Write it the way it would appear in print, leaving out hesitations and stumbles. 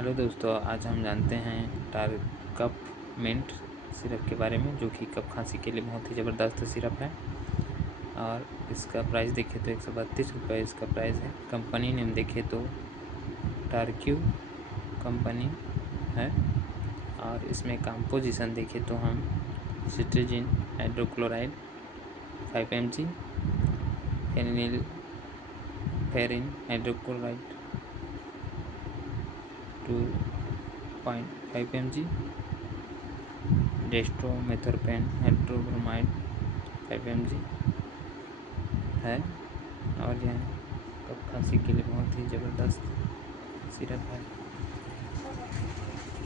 Hello दोस्तों, आज हम जानते हैं कफ मिंट सिरप के बारे में, जो कि कफ खांसी के लिए बहुत ही ज़बरदस्त सिरप है। और इसका प्राइस देखें तो 132 रुपये इसका प्राइस है। कंपनी नेम देखें तो टारक्यू कंपनी है। और इसमें कंपोजिशन देखें तो हम cetirizine hydrochloride 5 mg, phenyl फेरिन hydrochloride 2.5 mg, डेस्ट्रोमेथोर्पेन hydrobromide 5 mg है। और यह कफ खांसी के लिए बहुत ही ज़बरदस्त सिरप है।